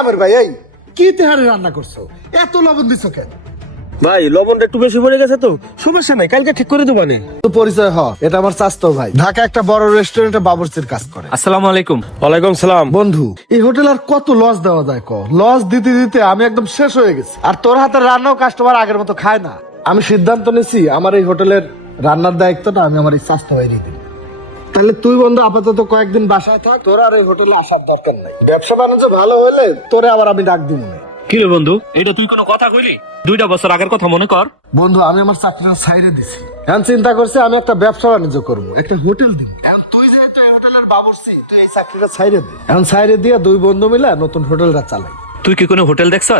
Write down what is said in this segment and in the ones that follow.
আমির ভাই, এই কি তেহারি রান্না করছো? এত লবণ দিছো কেন? ভাই লবণটা একটু বেশি পড়ে গেছে তো, সমস্যা নাই, কালকে ঠিক করে দেবো। তো পরিচয় এটা আমার চাচতো ভাই, ঢাকা একটা বড় রেস্টুরেন্টে বাবুর্চির কাজ করে। আসসালামু আলাইকুম। ওয়ালাইকুম সালাম। বন্ধু, এই হোটেল আর কত লস দেওয়া যায় ক? লস দিতে দিতে আমি একদম শেষ হয়ে গেছি। আর তোর হাতের রান্নাও কাস্টমার আগের মতো খায় না। আমি সিদ্ধান্ত নিছি আমার এই হোটেলের রান্নার দায়িত্বটা আমি আমার এই চাচতো ভাই দিয়ে দিই। তাহলে তুই বন্ধু আপাতত কয়েকদিন বাসায় থাক, তোর আর এই হোটেলে আসার দরকার নাই। ব্যবসা বাণিজ্য ভালো হলে তোরে আবার আমি ডাক দিব না। কি রে বন্ধু, এটা তুই কোনো কথা কইলি? 2টা বছর আগের কথা মনে কর। বন্ধু, আমি আমার চাকরিটা ছাইরে দিছি, এখন চিন্তা করছি আমি একটা ব্যবসা বাণিজ্য করবো, একটা হোটেল দিব। এখন তুই যেহেতু এই হোটেলের বাবুর্চি, তুই এই চাকরিটা ছাইরে দে। এখন ছাইরে দিয়ে দুই বন্ধু মিলে নতুন হোটেলটা চালাই। তুই কি কোনো হোটেল দেখছ?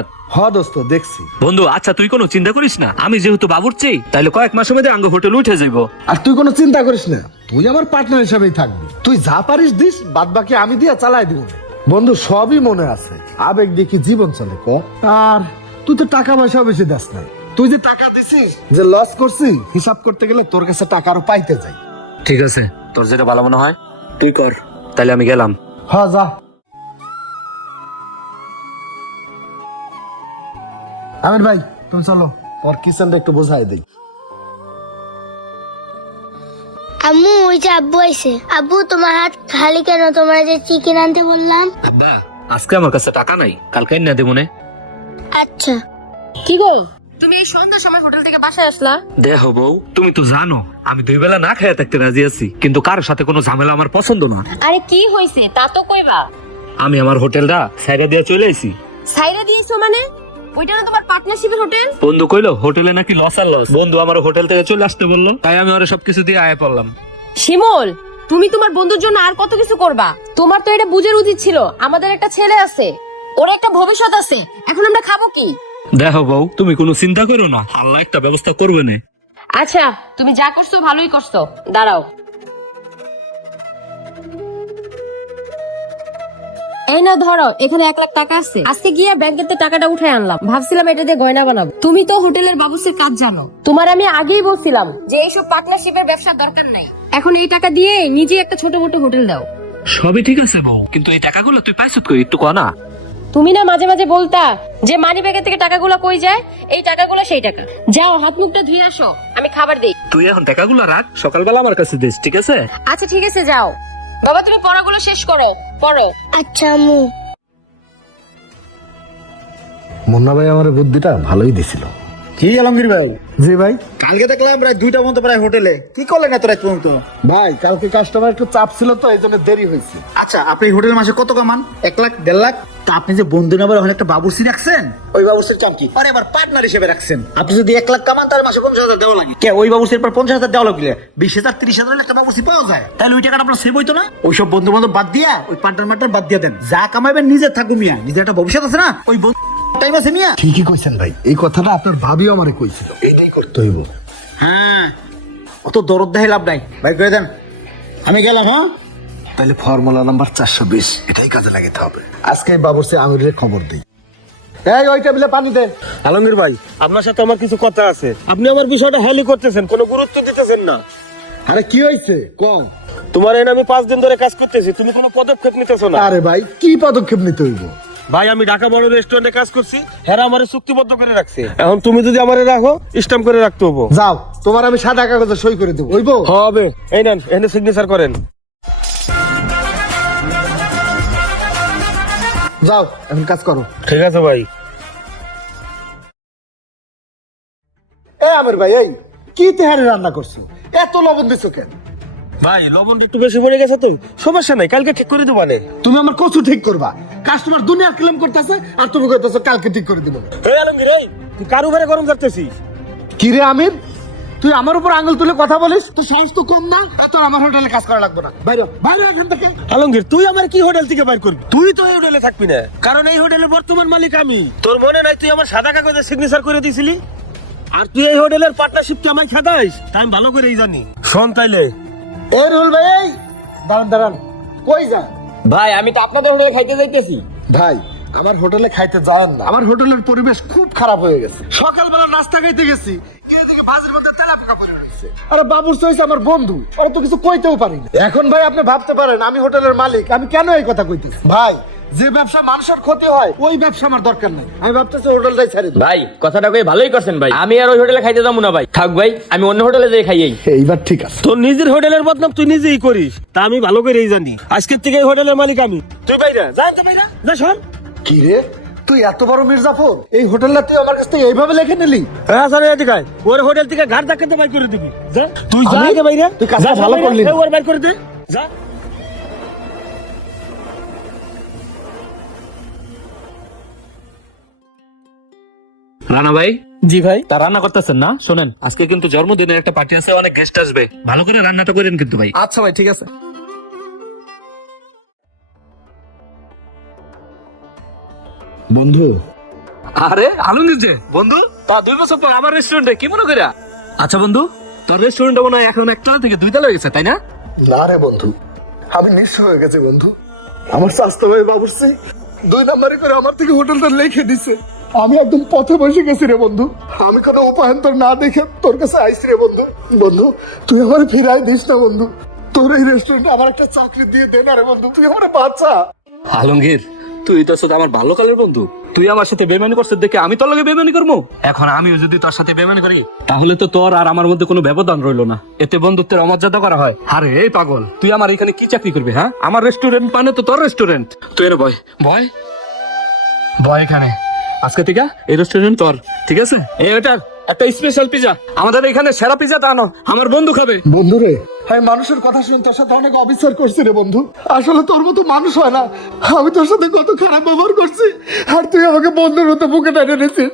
দোস্ত, দেখছি। বন্ধু আচ্ছা, তুই কোনো চিন্তা করিস না, আমি যেহেতু বাবুর্চি, তাইলে কয়েক মাসের মধ্যে আঙ্গ হোটেল উঠে যাইব। আর তুই কোনো চিন্তা করিস না, তুই আমার পার্টনার হিসেবেই থাকবি। তুই যা পারিস দিস, বাদ বাকি আমি দিয়ে চালাই দিব। বন্ধু, সবই মনে আছে, আবেগ দিয়ে কি জীবন চলে ক? আর তুই তো টাকা পয়সা বেশি দাস না। তুই যে টাকা দিছিস, যে লস করছিস, হিসাব করতে গেলে তোর কাছে টাকা আরো পাইতে যাই। ঠিক আছে, তোর যেটা ভালো মনে হয় তুই কর, তাইলে আমি গেলাম। যা। আমির ভাই, তুমি চলো, ওর কিচেনটা একটু বোঝাই দেই। আম্মু, ওই যে আব্বু আইছে। আব্বু, তোমার হাত খালি কেন? তোমার যে চিকেন আনতে বললাম। আব্বা, আজকে আমার কাছে টাকা নাই, কালকে না দেবো নে। আচ্ছা। কি গো, তুমি এই সন্ধ্যার সময় হোটেল থেকে বাসায় আসলা? দেহ বউ, তুমি তো জানো আমি 2 বেলা না খেয়ে থাকতে রাজি আছি, কিন্তু কারোর সাথে কোনো ঝামেলা আমার পছন্দ না। আরে কি হইছে তা তো কইবা। আমি আমার হোটেলটা সাইডা দিয়ে চলে আইছি। সাইরা দিয়েছো মানে? ওইটা না তোমার পার্টনারশিপের হোটেল? বন্ধু কইলো হোটেলে নাকি লস আর লস। বন্ধু আমার হোটেল থেকে চলে আসতে বললো, তাই আমি ওরে সবকিছু দিয়ে আয় পড়লাম। শিমুল, তুমি তোমার বন্ধুর জন্য আর কত কিছু করবা। তোমার তো এটা বুঝার উচিত ছিল, আমাদের একটা ছেলে আছে, ওর একটা ভবিষ্যৎ আছে। এখন আমরা খাবো কি? দেখো বউ, তুমি কোনো চিন্তা করো না, আল্লাহ একটা ব্যবস্থা করবে না। আচ্ছা, তুমি যা করছো ভালোই করছো। দাঁড়াও, এই না ধরো, এখানে 1 লাখ টাকা আছে। আজকে গিয়ে ব্যাংকের থেকে টাকাটা উঠে আনলাম, ভাবছিলাম এটা দিয়ে গয়না বানাবো। তুমি তো হোটেলের বাবুসির কাজ জানো, তোমার আমি আগেই বলছিলাম যে এইসব পার্টনারশিপের ব্যবসা দরকার নাই। এখন এই টাকা দিয়ে নিজে একটা ছোট মোটো হোটেল দাও। সবই ঠিক আছে বউ, কিন্তু এই টাকাগুলো তুই পাইছত কই, একটু কনা। তুমি না মাঝে মাঝে বলতা যে মানি ব্যাগের থেকে টাকাগুলো কই যায়, এই টাকাগুলো সেই টাকা। যাও, হাত মুখটা ধুয়ে আসো, আমি খাবার দেই। তুই এখন টাকাগুলো রাখ, সকালবেলা আমার কাছে দিস, ঠিক আছে? আচ্ছা ঠিক আছে, যাও। বাবা, তুমি পড়াগুলো শেষ করো, পড়ো। আচ্ছা আম্মু। মুন্না ভাই আমার বুদ্ধিটা ভালোই দিছিল। কি আলমগীর ভাই, জি ভাই। কালকে দেখলাম প্রায় 2টা মতো প্রায় হোটেলে, কি করলেন এত রাত পর্যন্ত? ভাই, কালকে কাস্টমার একটু চাপ ছিল তো, এই জন্য দেরি হয়েছে। আচ্ছা, আপনি এই হোটেলের মাসে কত কামান? 1 লাখ 1.5 লাখ? তা আপনি যে বন্ধু নাম্বার ওখানে একটা বাবুর্চি রাখছেন, ওই বাবুর্চির চাম কি? আরে আবার পার্টনার হিসেবে রাখছেন। আপনি যদি 1 লাখ কামান, তার মাসে 50,000 দেওয়া লাগে। কে ওই বাবুর্চির পর 50,000 দেওয়া লাগলে 20,000 30,000 একটা বাবুর্চি পাওয়া যায়, তাহলে ওই টাকাটা আপনার সেভ হইতো না? ওইসব বন্ধু বান্ধব বাদ দিয়া ওই পার্টনার মার্টার বাদ দিয়া দেন, যা কামাইবেন নিজে থাকবো মিয়া, নিজের একটা ভবিষ্যৎ আছে না, ওই টাইম আছে মিয়া। ঠিকই কইছেন ভাই, এই কথাটা আপনার ভাবিও আমারে কইছিল, এইটাই করতে হইব। হ্যাঁ, অত দরদ দেখাই লাভ নাই, ভাই করে দেন, আমি গেলাম। হ্যাঁ, তাহলে ফর্মুলা নাম্বার 420 এটাই কাজে লাগাতে হবে। আজকে বাবুর্চি আমিরের খবর দিই। এই, ওই টেবিলে পানি দে। আলমগীর ভাই, আপনার সাথে আমার কিছু কথা আছে। আপনি আমার বিষয়টা হেলি করতেছেন, কোনো গুরুত্ব দিতেছেন না। আরে কি হয়েছে কম? তোমার এনে আমি 5 দিন ধরে কাজ করতেছি, তুমি কোনো পদক্ষেপ নিতেছো না। আরে ভাই, কি পদক্ষেপ নিতে হইব? ভাই, আমি ঢাকা বড় রেস্টুরেন্টে কাজ করছি, হেরা আমারে চুক্তিবদ্ধ করে রাখছে। এখন তুমি যদি আমারে রাখো, স্ট্যাম্প করে রাখতে হবো। যাও, তোমার আমি সাদা কাগজে সই করে দেবো, হইব? হবে, এই নেন, এখানে সিগনেচার করেন। যাও, এখন কাজ করো। ঠিক আছে ভাই। এই আমির ভাই, এই কি তেহারি রান্না করছো? এত লবণ দিছো কেন? ভাই, লবণটা একটু বেশি পড়ে গেছে তো, সমস্যা নাই, কালকে ঠিক করে দেবো। তুমি আমার কচু ঠিক করবা, কাস্টমার দুনিয়া ক্লেম করতেছে আর তুমি কইতেছো কালকে ঠিক করে দিব। এই আলমগীর, এই তুই কার উপরে গরম করতেছিস? কি রে আমির, তুই আমার উপর আঙুল তুলে কথা বলিস? তুই সাহস তো কম না? তোর আমার হোটেলে কাজ করা লাগবে না, বাইরে বাইরে এখান থেকে। আলমগীর, তুই আমার কি হোটেল থেকে বাইর করবি? তুই তো এই হোটেলে থাকবি না, কারণ এই হোটেলের বর্তমান মালিক আমি। তোর মনে নাই তুই আমার সাদা কাগজে সিগনেচার করে দিছিলি? আর তুই এই হোটেলের পার্টনারশিপ কি আমায় খাদাইস, তাই আমি ভালো করেই জানি। শোন তাইলে। এই রুল ভাই, এই দাঁড়ান দাঁড়ান, কই যান? ভাই আমি তো আপনাদের হোটেলে খাইতে যাইতেছি। ভাই, আমার হোটেলে খাইতে যান না, আমার হোটেলের পরিবেশ খুব খারাপ হয়ে গেছে। সকালবেলা নাস্তা খাইতে গেছি, এদিকে ভাজির মধ্যে তেলাপোকা পড়ে রয়েছে। আরে বাবুর্চি হইছে আমার বন্ধু, ওরা তো কিছু কইতেও পারি না। এখন ভাই আপনি ভাবতে পারেন আমি হোটেলের মালিক, আমি কেন এই কথা কইতেছি? ভাই, যে ব্যবসা মানুষের ক্ষতি হয় ওই ব্যবসা আমার দরকার নেই। আমি ভাবতেছি হোটেলটাই ছেড়ে দিই। ভাই কথাটা কই ভালোই করছেন ভাই, আমি আর ওই হোটেলে খাইতে যাবো না ভাই, থাক ভাই আমি অন্য হোটেলে যাই খাইয়েই। এইবার ঠিক আছে। তোর নিজের হোটেলের বদনাম তুই নিজেই করিস, তা আমি ভালো করেই জানি। আজকের থেকে এই হোটেলের মালিক আমি। তুই বাইরে যা বাইরে যা, শোন। কি রে, তুই এত বড় মির্জাফর, এই হোটেলটা তুই আমার কাছ থেকে এইভাবে লিখে নিলি? হ্যাঁ স্যার, এদিকে আয়। ওর হোটেল থেকে ঘাট ধাক্কাতে বাইর করে দিবি। যা তুই যা আগে বাইরে, তুই কাজটা যা ভালো বাইরে, করলি না। ওর বাইর করে দে যা। রানা ভাই, জি ভাই। তা রান্না করতেছেন না? শোনেন, আজকে কিন্তু জন্মদিনের একটা পার্টি আছে, অনেক গেস্ট আসবে, ভালো করে রান্নাটা করেন কিন্তু ভাই। আচ্ছা ভাই ঠিক আছে। বন্ধু, আরে আলমগীর যে বন্ধু, তা 2 বছর পর আমার রেস্টুরেন্টে কি মনে কইরা? আচ্ছা বন্ধু, তোর রেস্টুরেন্টে মনে হয় এখন একতলা থেকে 2 তলা হয়ে গেছে, তাই না? না রে বন্ধু, আমি নিঃস্ব হয়ে গেছে বন্ধু। আমার স্বাস্থ্য ভাই বাবুর্চি 2 নাম্বারে করে আমার থেকে হোটেলটা লিখে দিছে। আমি একদম পথে বসে গেছি রে বন্ধু। আমি কোনো উপায়ন্তর না দেখে তোর কাছে আইছি রে বন্ধু। বন্ধু, তুই আমার ফিরাই দিস না বন্ধু। তোর এই রেস্টুরেন্টে আমার একটা চাকরি দিয়ে দে না রে বন্ধু, তুই আমার বাচ্চা। আলমগীর, তুই তো শুধু আমার ভালোকালের বন্ধু, তুই আমার সাথে বেমানি করছিস দেখে আমি তোর লগে বেমানি করবো? এখন আমিও যদি তোর সাথে বেমানি করি তাহলে তো তোর আর আমার মধ্যে কোনো ব্যবধান রইলো না, এতে বন্ধুত্বের অমর্যাদা করা হয়। আরে এই পাগল, তুই আমার এখানে কি চাকরি করবি? হ্যাঁ, আমার রেস্টুরেন্ট মানে তো তোর রেস্টুরেন্ট। তুই এর বয় বয় বয় এখানে, আজকে থেকে এই রেস্টুরেন্ট তোর, ঠিক আছে? এটার একটা স্পেশাল পিজা, আমাদের এখানে সেরা পিজাটা আনো, আমার বন্ধু খাবে। বন্ধু রে, আমি মানুষের কথা শুনে তোর সাথে অনেক অবিচার করছি রে বন্ধু। আসলে তোর মতো মানুষ হয় না। আমি তোর সাথে কত খারাপ ব্যবহার করছি, আর তুই আমাকে বন্ধুর মতো বুকে টেনে নিয়েছিস।